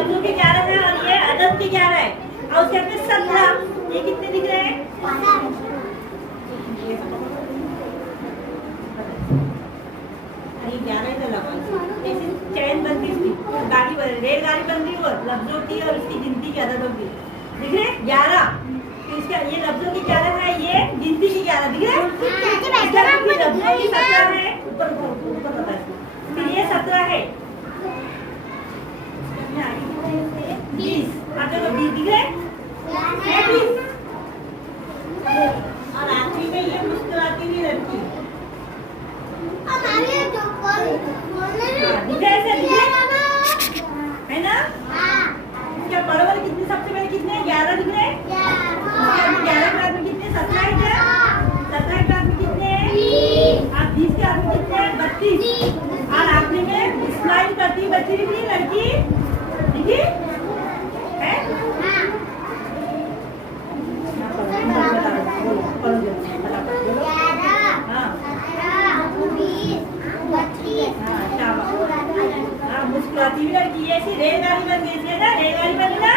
लफ्जों के 11 है और ये अदद के 11 है और उसके अंदर 17। ये कितने दिख रहे हैं? ये 11 इधर लगा, ऐसी चैन बनती थी, गाड़ी रेलगाड़ी बन रही हो लफ्जों की और उसकी गिनती की अददों की। दिख रहे 11, तो इसका ये लफ्जों की 11 है, ये गिनती की 11 दिख रहे? लफ्जों की 17 है, ऊपर पता है, फिर ये 17 है, 20, आप देखो 20 दिख रहे? 20 और आखिरी में ये मुस्कुराती हुई लड़की है ना? क्या बड़े वाले कितने, सबसे पहले कितने? 11 दिख रहे? 11 क्लास में कितने? 17 है क्या? 17 क्लास में कितने? आप 20 क्लास में कितने? 32। और आखिरी में स्माइल करती बच्ची दिख रही लड़की दिखी है? मुस्कुराती हुई लड़की ऐसी रेलगाड़ी बन गई थी ना, रेलगाड़ी बनी ना।